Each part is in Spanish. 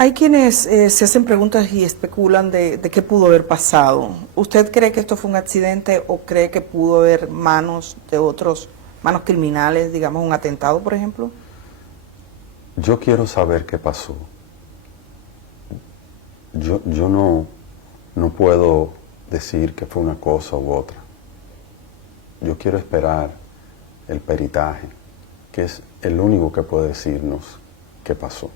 Hay quienes se hacen preguntas y especulan de qué pudo haber pasado. ¿Usted cree que esto fue un accidente o cree que pudo haber manos de otros, manos criminales, digamos un atentado, por ejemplo? Yo quiero saber qué pasó. Yo no puedo decir que fue una cosa u otra. Yo quiero esperar el peritaje, que es el único que puede decirnos qué pasó.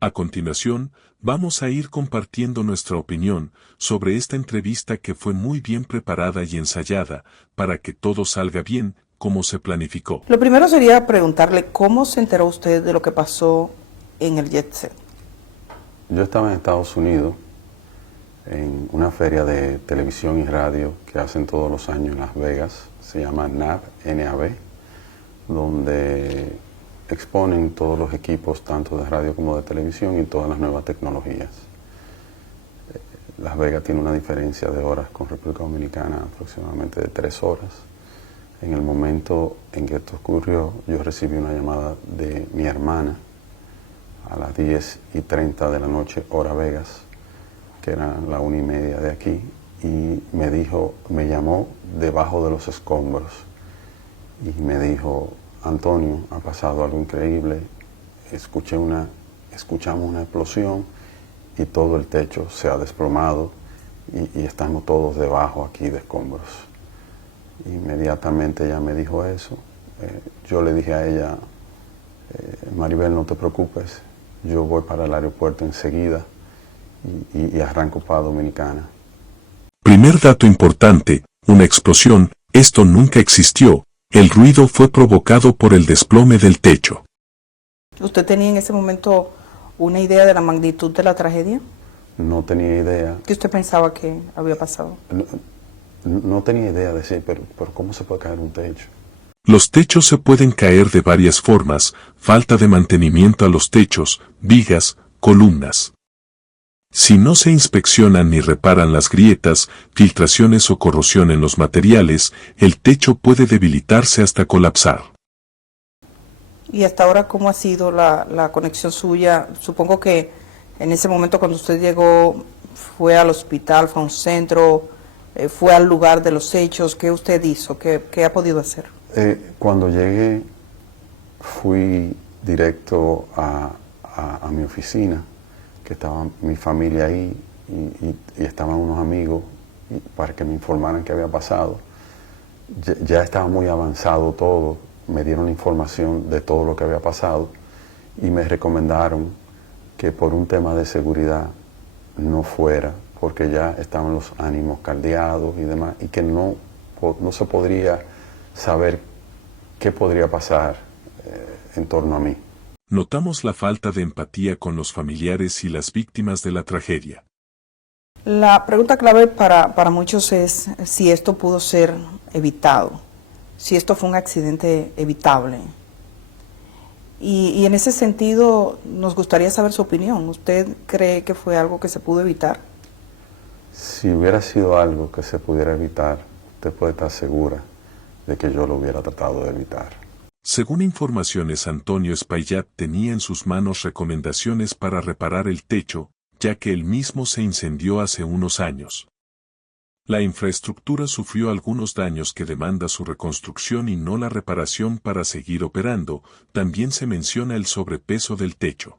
A continuación, vamos a ir compartiendo nuestra opinión sobre esta entrevista que fue muy bien preparada y ensayada para que todo salga bien como se planificó. Lo primero sería preguntarle cómo se enteró usted de lo que pasó en el Jet Set. Yo estaba en Estados Unidos en una feria de televisión y radio que hacen todos los años en Las Vegas, se llama NAB, donde exponen todos los equipos, tanto de radio como de televisión, y todas las nuevas tecnologías. Las Vegas tiene una diferencia de horas con República Dominicana, aproximadamente de 3 horas. En el momento en que esto ocurrió, yo recibí una llamada de mi hermana a las 10:30 de la noche, hora Vegas, que era la 1:30 de aquí, y me llamó debajo de los escombros y me dijo: Antonio, ha pasado algo increíble, escuchamos una explosión y todo el techo se ha desplomado y estamos todos debajo aquí de escombros. Inmediatamente ella me dijo eso. Yo le dije a ella: Maribel, no te preocupes, yo voy para el aeropuerto enseguida y arranco para Dominicana. Primer dato importante, una explosión, esto nunca existió. El ruido fue provocado por el desplome del techo. ¿Usted tenía en ese momento una idea de la magnitud de la tragedia? No tenía idea. ¿Qué usted pensaba que había pasado? No tenía idea de sí, pero ¿cómo se puede caer un techo? Los techos se pueden caer de varias formas: falta de mantenimiento a los techos, vigas, columnas. Si no se inspeccionan ni reparan las grietas, filtraciones o corrosión en los materiales, el techo puede debilitarse hasta colapsar. ¿Y hasta ahora cómo ha sido la conexión suya? Supongo que en ese momento cuando usted llegó, fue al hospital, fue a un centro, fue al lugar de los hechos. ¿Qué usted hizo? ¿Qué ha podido hacer? Cuando llegué, fui directo a mi oficina, que estaba mi familia ahí y estaban unos amigos para que me informaran qué había pasado. Ya estaba muy avanzado todo, me dieron información de todo lo que había pasado y me recomendaron que por un tema de seguridad no fuera, porque ya estaban los ánimos caldeados y demás, y que no se podría saber qué podría pasar en torno a mí. Notamos la falta de empatía con los familiares y las víctimas de la tragedia. La pregunta clave para muchos es si esto pudo ser evitado, si esto fue un accidente evitable. Y en ese sentido nos gustaría saber su opinión. ¿Usted cree que fue algo que se pudo evitar? Si hubiera sido algo que se pudiera evitar, usted puede estar segura de que yo lo hubiera tratado de evitar. Según informaciones, Antonio Espaillat tenía en sus manos recomendaciones para reparar el techo, ya que el mismo se incendió hace unos años. La infraestructura sufrió algunos daños que demanda su reconstrucción y no la reparación para seguir operando. También se menciona el sobrepeso del techo.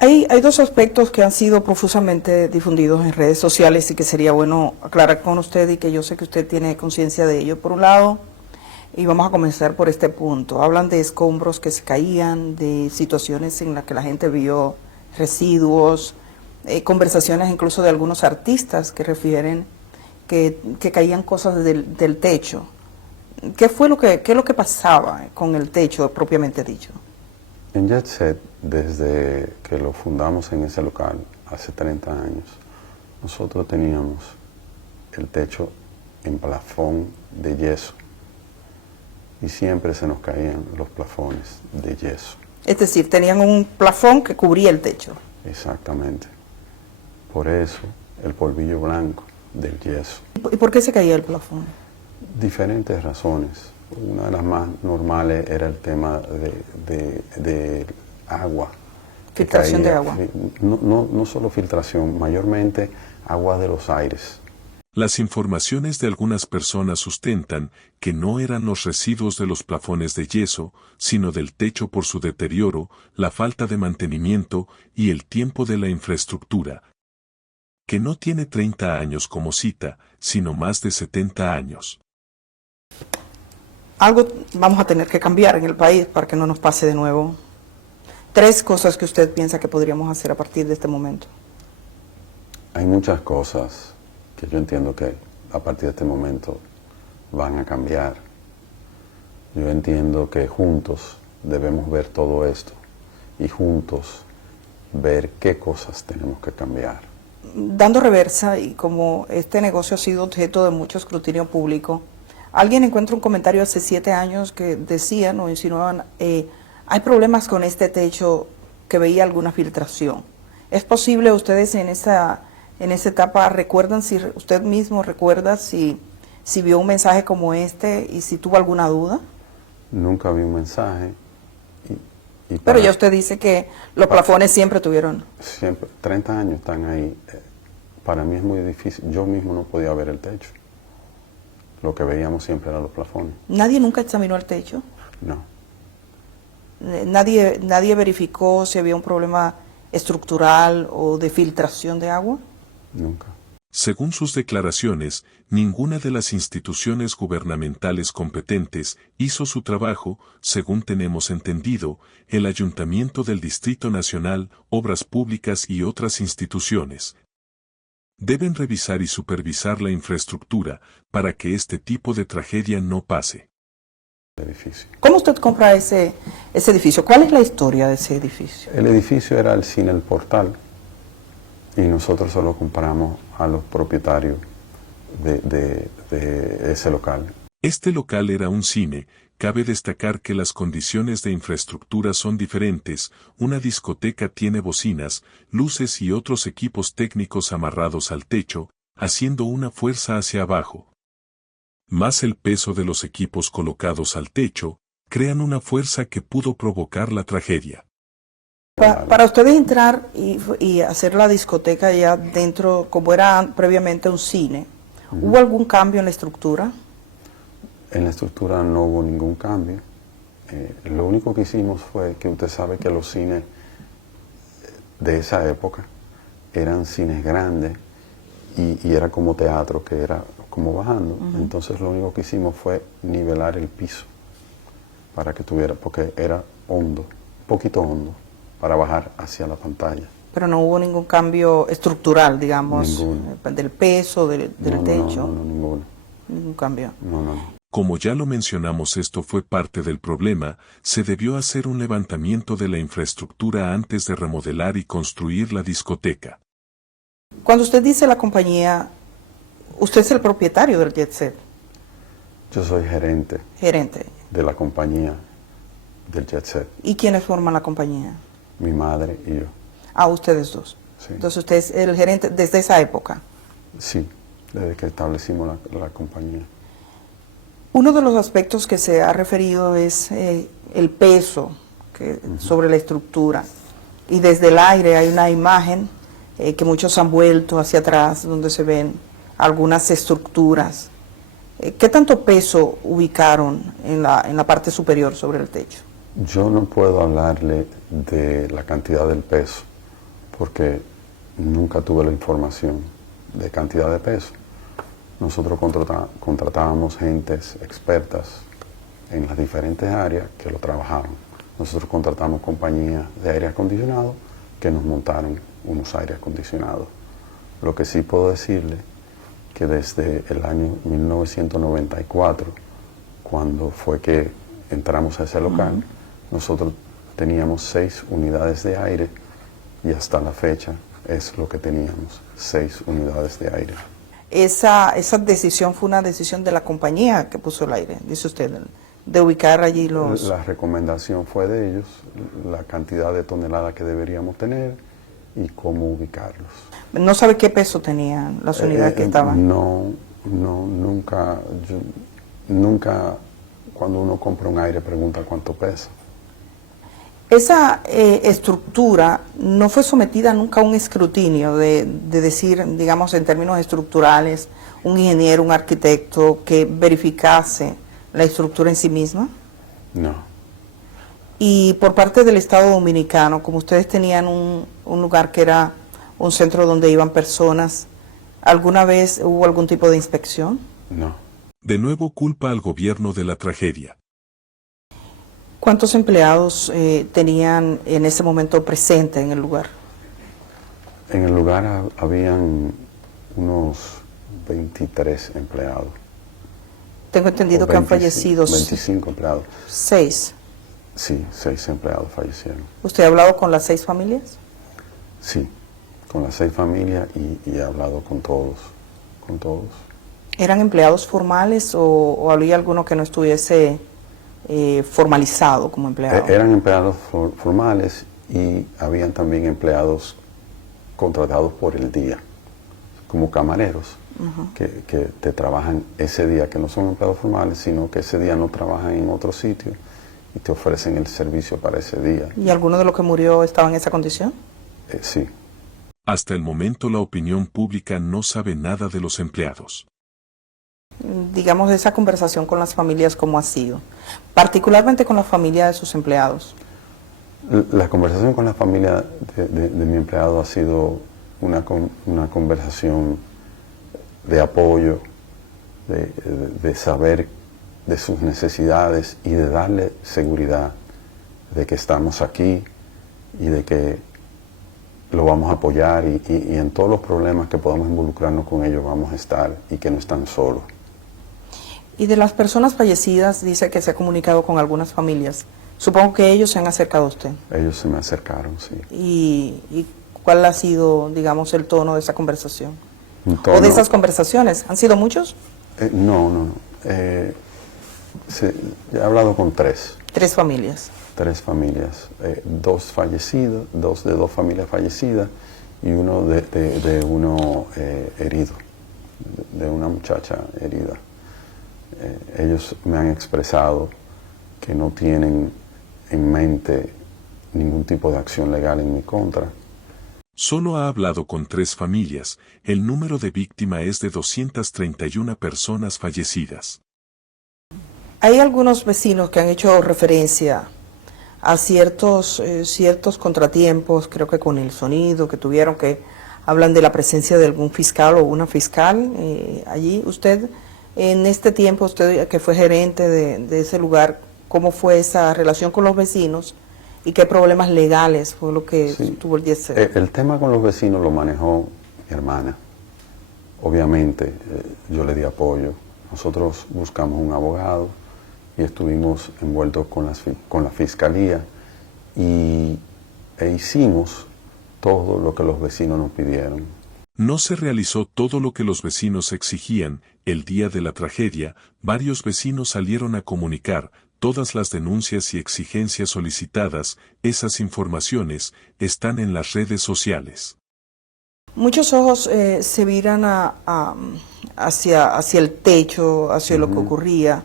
Hay dos aspectos que han sido profusamente difundidos en redes sociales y que sería bueno aclarar con usted y que yo sé que usted tiene conciencia de ello. Por un lado, y vamos a comenzar por este punto, hablan de escombros que se caían, de situaciones en las que la gente vio residuos, conversaciones incluso de algunos artistas que refieren que caían cosas del techo. ¿Qué es lo que pasaba con el techo propiamente dicho? En Jet Set, desde que lo fundamos en ese local hace 30 años, nosotros teníamos el techo en plafón de yeso y siempre se nos caían los plafones de yeso. Es decir, tenían un plafón que cubría el techo. Exactamente. Por eso el polvillo blanco del yeso. ¿Y por qué se caía el plafón? Diferentes razones. Una de las más normales era el tema de agua Filtración de agua. No solo filtración, mayormente agua de los aires. Las informaciones de algunas personas sustentan que no eran los residuos de los plafones de yeso, sino del techo por su deterioro, la falta de mantenimiento y el tiempo de la infraestructura, que no tiene 30 años como cita, sino más de 70 años. Algo vamos a tener que cambiar en el país para que no nos pase de nuevo. 3 cosas que usted piensa que podríamos hacer a partir de este momento. Hay muchas cosas que yo entiendo que a partir de este momento van a cambiar. Yo entiendo que juntos debemos ver todo esto y juntos ver qué cosas tenemos que cambiar. Dando reversa, y como este negocio ha sido objeto de mucho escrutinio público, alguien encuentra un comentario hace 7 años que decían o insinuaban, hay problemas con este techo, que veía alguna filtración. ¿Es posible ustedes en esa etapa recuerdan, si usted mismo recuerda si vio un mensaje como este y si tuvo alguna duda? Nunca vi un mensaje. Pero ya usted dice que los plafones siempre tuvieron. Siempre, 30 años están ahí. Para mí es muy difícil. Yo mismo no podía ver el techo. Lo que veíamos siempre eran los plafones. ¿Nadie nunca examinó el techo? No. ¿Nadie verificó si había un problema estructural o de filtración de agua? Nunca. Según sus declaraciones, ninguna de las instituciones gubernamentales competentes hizo su trabajo, según tenemos entendido, el Ayuntamiento del Distrito Nacional, Obras Públicas y otras instituciones deben revisar y supervisar la infraestructura para que este tipo de tragedia no pase. Edificio. ¿Cómo usted compra ese edificio? ¿Cuál es la historia de ese edificio? El edificio era el cine El Portal y nosotros solo compramos a los propietarios de ese local. Este local era un cine. Cabe destacar que las condiciones de infraestructura son diferentes. Una discoteca tiene bocinas, luces y otros equipos técnicos amarrados al techo, haciendo una fuerza hacia abajo. Más el peso de los equipos colocados al techo, crean una fuerza que pudo provocar la tragedia. Para ustedes entrar y hacer la discoteca ya dentro, como era previamente un cine, ¿hubo algún cambio en la estructura? En la estructura no hubo ningún cambio. Lo único que hicimos fue que usted sabe que los cines de esa época eran cines grandes y era como teatro, que era como bajando. Entonces lo único que hicimos fue nivelar el piso para que tuviera, porque era hondo, un poquito hondo, para bajar hacia la pantalla. Pero no hubo ningún cambio estructural, digamos, Ninguno. del peso, del techo. No, ninguno. Ningún cambio. No. Como ya lo mencionamos, esto fue parte del problema. Se debió hacer un levantamiento de la infraestructura antes de remodelar y construir la discoteca. Cuando usted dice la compañía, usted es el propietario del Jet Set. Yo soy gerente de la compañía del Jet Set. ¿Y quiénes forman la compañía? Mi madre y yo. Ah, ustedes dos. Sí. Entonces usted es el gerente desde esa época. Sí, desde que establecimos la compañía. Uno de los aspectos que se ha referido es el peso sobre la estructura. Y desde el aire hay una imagen que muchos han vuelto hacia atrás, donde se ven algunas estructuras. ¿Qué tanto peso ubicaron en la parte superior sobre el techo? Yo no puedo hablarle de la cantidad del peso, porque nunca tuve la información de cantidad de peso. Nosotros contratábamos gentes expertas en las diferentes áreas que lo trabajaban. Nosotros contratamos compañías de aire acondicionado que nos montaron unos aires acondicionados. Lo que sí puedo decirle que desde el año 1994, cuando fue que entramos a ese local, nosotros teníamos 6 unidades de aire y hasta la fecha es lo que teníamos, 6 unidades de aire. Esa decisión fue una decisión de la compañía que puso el aire, dice usted, de ubicar allí los... La recomendación fue de ellos, la cantidad de toneladas que deberíamos tener y cómo ubicarlos. ¿No sabe qué peso tenían las unidades que estaban? Nunca, nunca cuando uno compra un aire pregunta cuánto pesa. Esa estructura no fue sometida nunca a un escrutinio de decir, digamos, en términos estructurales, un ingeniero, un arquitecto que verificase la estructura en sí misma. No. Y por parte del Estado Dominicano, como ustedes tenían un lugar que era un centro donde iban personas, ¿alguna vez hubo algún tipo de inspección? No. De nuevo culpa al gobierno de la tragedia. ¿Cuántos empleados tenían en ese momento presente en el lugar? En el lugar habían unos 23 empleados. Tengo entendido que han fallecido 25 empleados. 6. Sí, 6 empleados fallecieron. ¿Usted ha hablado con las 6 familias? Sí, con las 6 familias y he hablado con todos. ¿Eran empleados formales o había alguno que no estuviese formalizado como empleado? Eran empleados formales y habían también empleados contratados por el día, como camareros, que te trabajan ese día, que no son empleados formales, sino que ese día no trabajan en otro sitio y te ofrecen el servicio para ese día. ¿Y alguno de los que murió estaba en esa condición? Sí. Hasta el momento la opinión pública no sabe nada de los empleados. Digamos, esa conversación con las familias, ¿cómo ha sido? Particularmente con la familia de sus empleados. La conversación con la familia de mi empleado ha sido una conversación de apoyo, de saber de sus necesidades y de darle seguridad de que estamos aquí y de que lo vamos a apoyar y en todos los problemas que podamos involucrarnos con ellos vamos a estar y que no están solos. Y de las personas fallecidas, dice que se ha comunicado con algunas familias. Supongo que ellos se han acercado a usted. Ellos se me acercaron, sí. ¿Y cuál ha sido, digamos, el tono de esa conversación? ¿O de esas conversaciones? ¿Han sido muchos? No. He hablado con 3. 3 familias. 3 familias. 2 fallecidos, 2 de 2 familias fallecidas y uno de uno herido, de una muchacha herida. Ellos me han expresado que no tienen en mente ningún tipo de acción legal en mi contra. Solo ha hablado con 3 familias, el número de víctimas es de 231 personas fallecidas. Hay algunos vecinos que han hecho referencia a ciertos contratiempos, creo que con el sonido que tuvieron, que hablan de la presencia de algún fiscal o una fiscal allí. Usted, en este tiempo, usted que fue gerente de ese lugar, ¿cómo fue esa relación con los vecinos y qué problemas legales fue lo que tuvo el 10? El tema con los vecinos lo manejó mi hermana. Obviamente yo le di apoyo. Nosotros buscamos un abogado y estuvimos envueltos con la fiscalía e hicimos todo lo que los vecinos nos pidieron. No se realizó todo lo que los vecinos exigían. El día de la tragedia, varios vecinos salieron a comunicar todas las denuncias y exigencias solicitadas. Esas informaciones están en las redes sociales. Muchos ojos se viran hacia el techo, hacia lo que ocurría.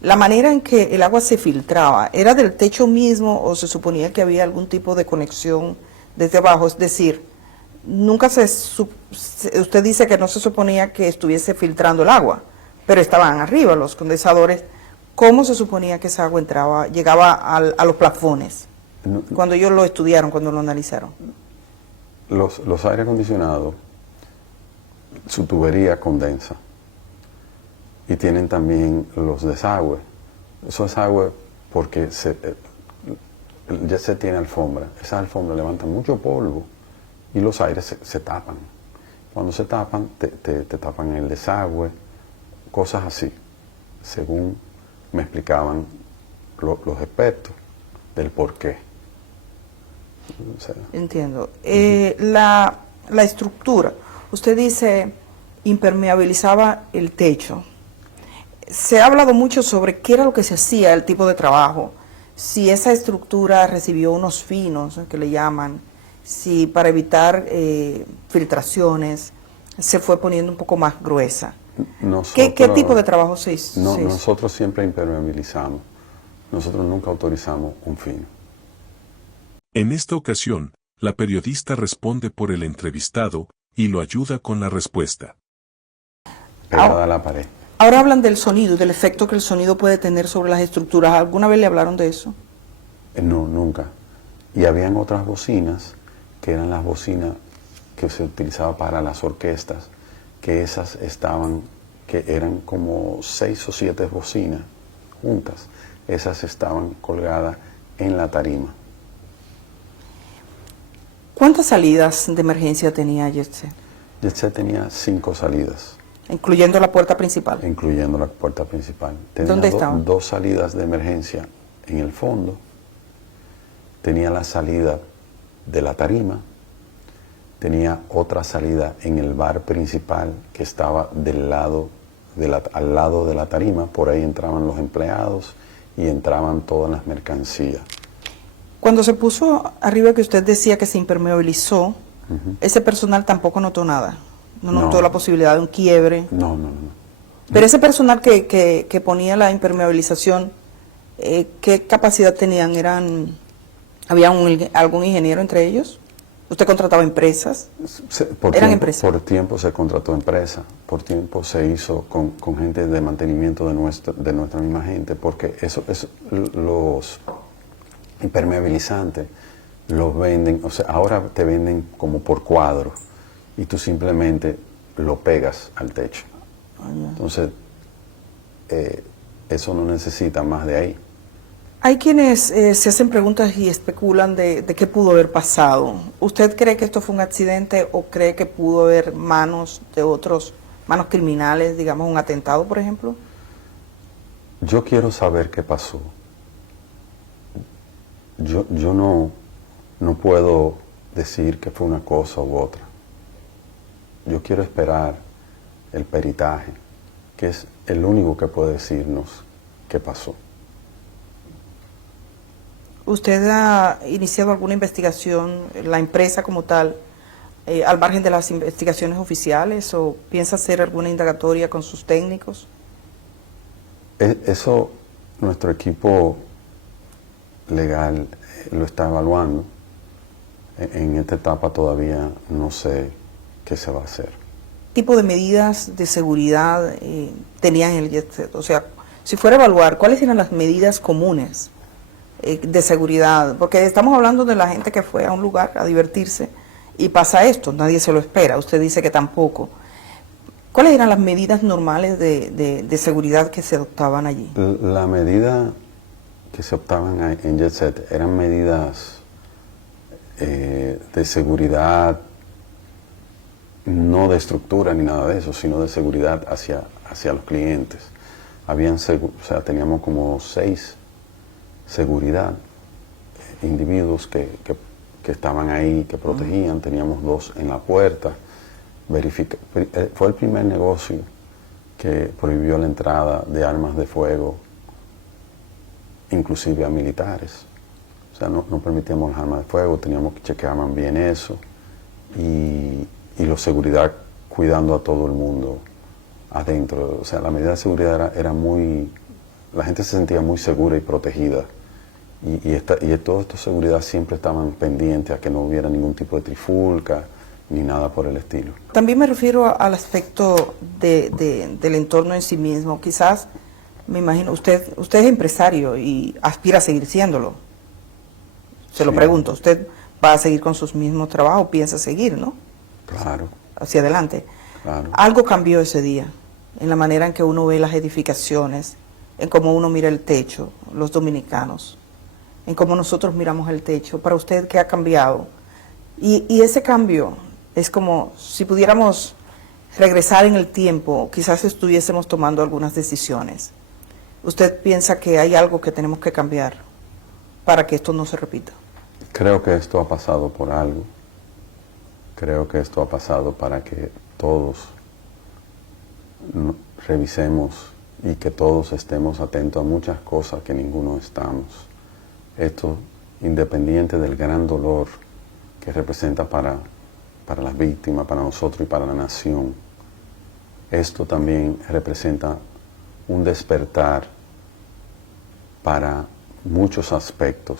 La manera en que el agua se filtraba, ¿era del techo mismo o se suponía que había algún tipo de conexión desde abajo? Es decir, usted dice que no se suponía que estuviese filtrando el agua, pero estaban arriba los condensadores. ¿Cómo se suponía que esa agua llegaba a los plafones? Cuando ellos lo estudiaron, cuando lo analizaron. Los aire acondicionados, su tubería condensa y tienen también los desagües. Eso es agua porque ya se tiene alfombra. Esas alfombras levantan mucho polvo y los aires se tapan. Cuando se tapan, te tapan el desagüe, cosas así, según me explicaban los expertos del por qué. O sea, entiendo. La estructura, usted dice impermeabilizaba el techo. Se ha hablado mucho sobre qué era lo que se hacía, el tipo de trabajo, si esa estructura recibió unos finos, que le llaman, si para evitar filtraciones se fue poniendo un poco más gruesa. ¿Qué tipo de trabajo se hizo? Nosotros siempre impermeabilizamos. Nosotros nunca autorizamos un fino. En esta ocasión, la periodista responde por el entrevistado y lo ayuda con la respuesta. Pegada a la pared. Ahora hablan del sonido, del efecto que el sonido puede tener sobre las estructuras. ¿Alguna vez le hablaron de eso? No, nunca. Y habían otras bocinas, que eran las bocinas que se utilizaban para las orquestas, que esas estaban, que eran como 6 o 7 bocinas juntas. Esas estaban colgadas en la tarima. ¿Cuántas salidas de emergencia tenía Jet Set? Jet Set tenía 5 salidas, Incluyendo la puerta principal. incluyendo la puerta principal. Tenía ¿Dónde estaban? 2 salidas de emergencia en el fondo. Tenía la salida de la tarima. Tenía otra salida en el bar principal que estaba al lado de la tarima. Por ahí entraban los empleados y entraban todas las mercancías. Cuando se puso arriba que usted decía que se impermeabilizó, ese personal tampoco notó nada. No notó la posibilidad de un quiebre. No. Pero ese personal que ponía la impermeabilización, ¿qué capacidad tenían? ¿Había algún ingeniero entre ellos? ¿Usted contrataba empresas? ¿Eran empresas? Por tiempo se contrató empresa, por tiempo se hizo con gente de mantenimiento de nuestra misma gente, porque los impermeabilizantes los venden, o sea, ahora te venden como por cuadro y tú simplemente lo pegas al techo. Entonces, eso no necesita más de ahí. Hay quienes se hacen preguntas y especulan de qué pudo haber pasado. ¿Usted cree que esto fue un accidente o cree que pudo haber manos criminales, digamos un atentado, por ejemplo? Yo quiero saber qué pasó. Yo no puedo decir que fue una cosa u otra. Yo quiero esperar el peritaje, que es el único que puede decirnos qué pasó. ¿Usted ha iniciado alguna investigación, la empresa como tal, al margen de las investigaciones oficiales, o piensa hacer alguna indagatoria con sus técnicos? Eso nuestro equipo legal lo está evaluando. En esta etapa todavía no sé qué se va a hacer. ¿Qué tipo de medidas de seguridad tenían en el Jet Set? O sea, si fuera a evaluar, ¿cuáles eran las medidas comunes de seguridad? Porque estamos hablando de la gente que fue a un lugar a divertirse y pasa esto, nadie se lo espera, usted dice que tampoco. ¿Cuáles eran las medidas normales de seguridad que se adoptaban allí? La medida que se optaban en Jet Set eran medidas de seguridad, no de estructura ni nada de eso, sino de seguridad hacia los clientes. Teníamos como 6 seguridad, individuos que estaban ahí, que protegían. Teníamos 2 en la puerta. Fue el primer negocio que prohibió la entrada de armas de fuego, inclusive a militares. O sea, no permitíamos las armas de fuego, teníamos que chequear bien eso, y la seguridad cuidando a todo el mundo adentro. O sea, la medida de seguridad era muy... La gente se sentía muy segura y protegida. Y toda esta seguridad siempre estaban pendientes a que no hubiera ningún tipo de trifulca, ni nada por el estilo. También me refiero al aspecto del entorno en sí mismo. Quizás, me imagino, usted es empresario y aspira a seguir siéndolo. Se lo pregunto, ¿usted va a seguir con sus mismos trabajos? ¿Piensa seguir, no? Claro. Hacia adelante. Claro. Algo cambió ese día, en la manera en que uno ve las edificaciones, en cómo uno mira el techo, los dominicanos, en cómo nosotros miramos el techo. Para usted, ¿qué ha cambiado? Y ese cambio es como si pudiéramos regresar en el tiempo, quizás estuviésemos tomando algunas decisiones. ¿Usted piensa que hay algo que tenemos que cambiar para que esto no se repita? Creo que esto ha pasado por algo. Creo que esto ha pasado para que todos revisemos y que todos estemos atentos a muchas cosas que ninguno estamos. Esto, independiente del gran dolor que representa para las víctimas, para nosotros y para la nación, esto también representa un despertar para muchos aspectos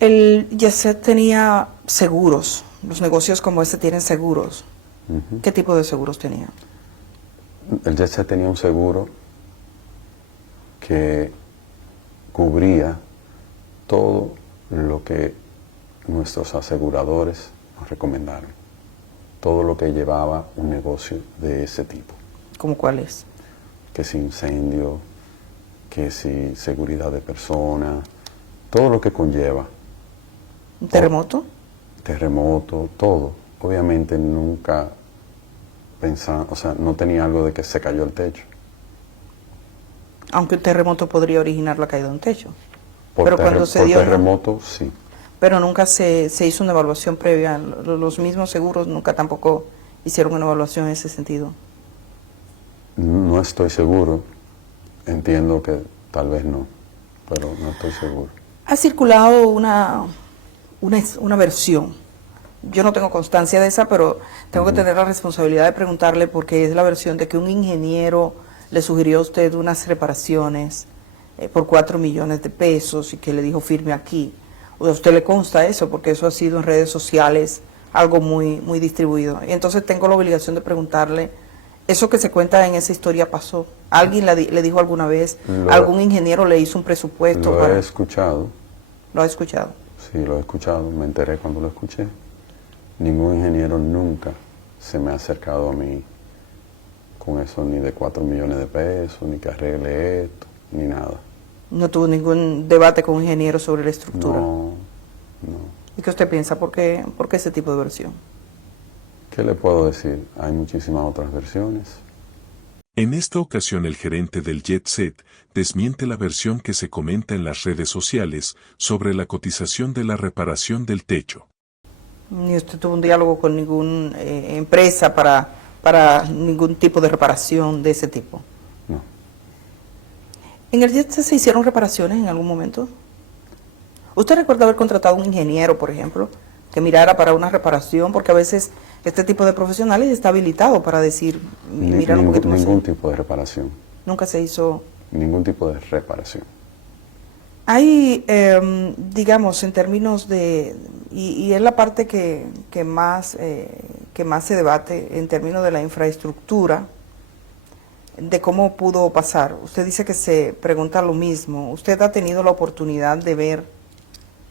El Jet tenía seguros. Los negocios como este tienen seguros. Ujú. ¿Qué tipo de seguros tenía? El Jet Set tenía un seguro que cubría todo lo que nuestros aseguradores nos recomendaron, todo lo que llevaba un negocio de ese tipo, ¿Cómo cuál es? que si incendio, que si seguridad de personas, todo lo que conlleva, ¿Un terremoto? terremoto, todo. Obviamente nunca pensaba, o sea, no tenía algo de que se cayó el techo. Aunque un terremoto podría originar la caída de un techo. Por, Pero cuando se por dio, ¿no? terremoto, sí. Pero nunca se hizo una evaluación previa. Los mismos seguros nunca tampoco hicieron una evaluación en ese sentido. No estoy seguro, entiendo que tal vez no, pero no estoy seguro. Ha circulado una versión. Yo no tengo constancia de esa, pero tengo que tener la responsabilidad de preguntarle porque es la versión de que un ingeniero le sugirió a usted unas reparaciones por 4 millones de pesos y que le dijo firme aquí. O sea, a usted le consta eso porque eso ha sido en redes sociales algo muy, muy distribuido. Y entonces tengo la obligación de preguntarle, ¿eso que se cuenta en esa historia pasó? ¿Alguien le dijo alguna vez? ¿Algún ingeniero le hizo un presupuesto? Lo he escuchado, ¿Lo ha escuchado? sí, lo he escuchado, me enteré cuando lo escuché. Ningún ingeniero nunca se me ha acercado a mí con eso, ni de 4 millones de pesos, ni que arregle esto, ni nada. No tuvo ningún debate con un ingeniero sobre la estructura. No, no. ¿Y qué usted piensa? ¿Por qué ese tipo de versión? ¿Qué le puedo decir? Hay muchísimas otras versiones. En esta ocasión el gerente del Jet Set desmiente la versión que se comenta en las redes sociales sobre la cotización de la reparación del techo. Ni usted tuvo un diálogo con ninguna empresa para ningún tipo de reparación de ese tipo. No. ¿En el Jet Set se hicieron reparaciones en algún momento? ¿Usted recuerda haber contratado a un ingeniero, por ejemplo, que mirara para una reparación? Porque a veces este tipo de profesionales está habilitado para decir, mirar un poquito más. Ningún tipo de reparación. Nunca se hizo. Ningún tipo de reparación. Hay, digamos, en términos de, y es la parte que más se debate en términos de la infraestructura, de cómo pudo pasar. Usted dice que se pregunta lo mismo. ¿Usted ha tenido la oportunidad de ver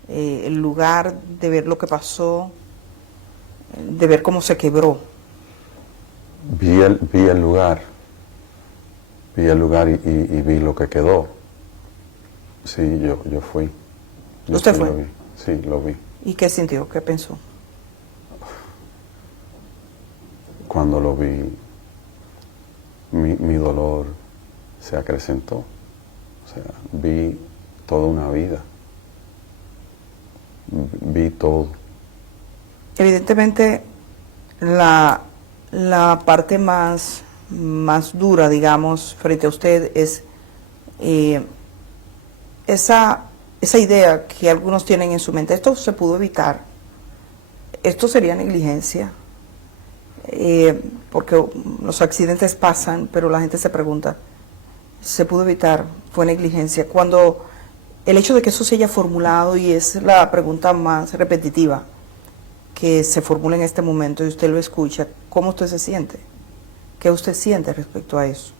el lugar, de ver lo que pasó, de ver cómo se quebró? Vi el lugar y vi lo que quedó. Sí, yo fui. ¿Usted sí fue? Lo vi. Sí, lo vi. ¿Y qué sintió? ¿Qué pensó? Cuando lo vi, mi dolor se acrecentó. O sea, vi toda una vida. Vi todo. Evidentemente, la parte más dura, digamos, frente a usted es esa idea que algunos tienen en su mente. Esto se pudo evitar. Esto sería negligencia. Porque los accidentes pasan, pero la gente se pregunta, ¿se pudo evitar? ¿Fue negligencia? Cuando el hecho de que eso se haya formulado, y es la pregunta más repetitiva que se formula en este momento y usted lo escucha, ¿cómo usted se siente? ¿Qué usted siente respecto a eso?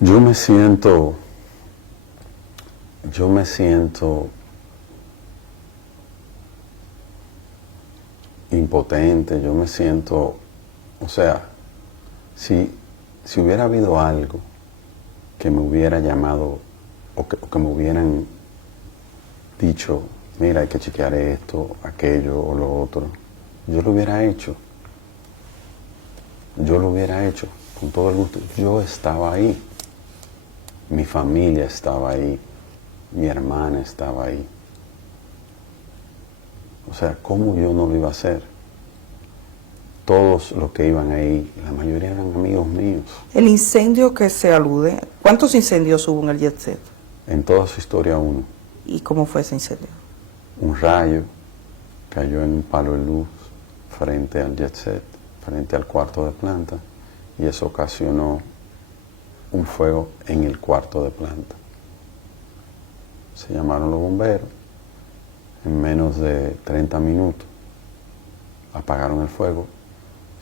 Yo me siento impotente, yo me siento, o sea, si hubiera habido algo que me hubiera llamado o que me hubieran dicho, mira, hay que chequear esto, aquello o lo otro, yo lo hubiera hecho con todo el gusto. Yo estaba ahí, mi familia estaba ahí, mi hermana estaba ahí. O sea, ¿cómo yo no lo iba a hacer? Todos los que iban ahí, la mayoría eran amigos míos. El incendio que se alude, ¿cuántos incendios hubo en el Jet Set? En toda su historia uno. ¿Y cómo fue ese incendio? Un rayo cayó en un palo de luz frente al Jet Set, frente al cuarto de planta, y eso ocasionó un fuego en el cuarto de planta. Se llamaron los bomberos. En menos de 30 minutos apagaron el fuego.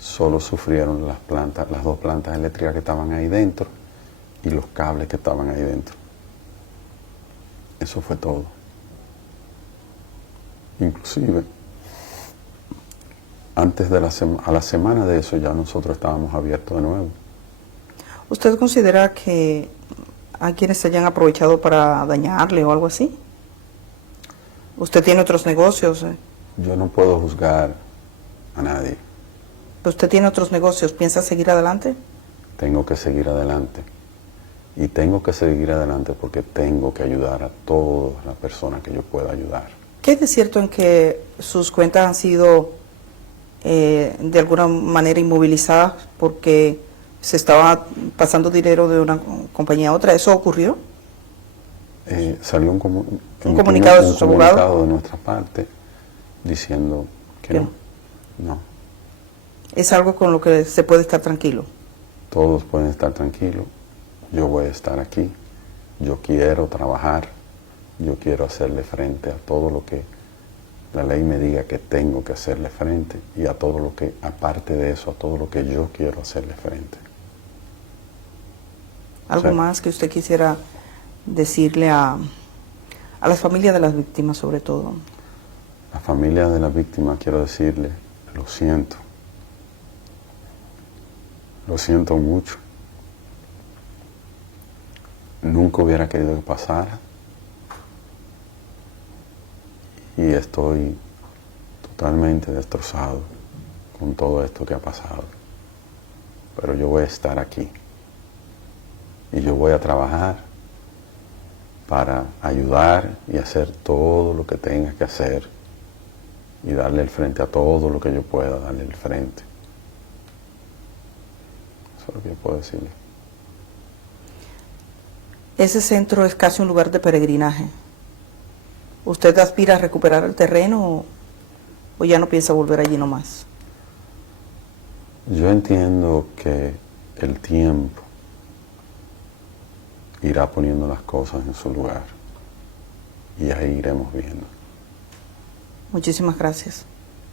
Solo sufrieron las dos plantas eléctricas que estaban ahí dentro y los cables que estaban ahí dentro. Eso fue todo. Inclusive, antes de a la semana de eso ya nosotros estábamos abiertos de nuevo. ¿Usted considera que hay quienes se hayan aprovechado para dañarle o algo así? ¿Usted tiene otros negocios? Yo no puedo juzgar a nadie. ¿Usted tiene otros negocios? ¿Piensa seguir adelante? Tengo que seguir adelante. Y tengo que seguir adelante porque tengo que ayudar a todas las personas que yo pueda ayudar. ¿Qué hay de cierto en que sus cuentas han sido de alguna manera inmovilizadas porque se estaba pasando dinero de una compañía a otra? ¿Eso ocurrió? Salió un comunicado de sus abogados. Un comunicado de nuestra parte diciendo que no. No. ¿Es algo con lo que se puede estar tranquilo? Todos pueden estar tranquilos. Yo voy a estar aquí. Yo quiero trabajar. Yo quiero hacerle frente a todo lo que la ley me diga que tengo que hacerle frente y a todo lo que, aparte de eso, a todo lo que yo quiero hacerle frente. ¿Algo más que usted quisiera decirle a las familias de las víctimas, sobre todo? La familia de las víctimas quiero decirle, lo siento. Lo siento mucho. Nunca hubiera querido que pasara. Y estoy totalmente destrozado con todo esto que ha pasado. Pero yo voy a estar aquí. Y yo voy a trabajar para ayudar y hacer todo lo que tenga que hacer. Y darle el frente a todo lo que yo pueda darle el frente. Eso es lo que yo puedo decirle. Ese centro es casi un lugar de peregrinaje. ¿Usted aspira a recuperar el terreno o ya no piensa volver allí nomás? Yo entiendo que el tiempo irá poniendo las cosas en su lugar y ahí iremos viendo. Muchísimas gracias.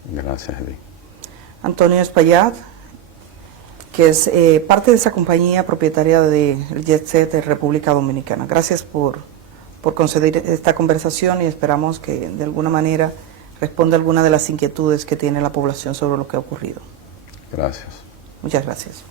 Gracias, Edith. Antonio Espaillat, que es parte de esa compañía propietaria del Jet Set de República Dominicana. Gracias por conceder esta conversación y esperamos que de alguna manera responda alguna de las inquietudes que tiene la población sobre lo que ha ocurrido. Gracias. Muchas gracias.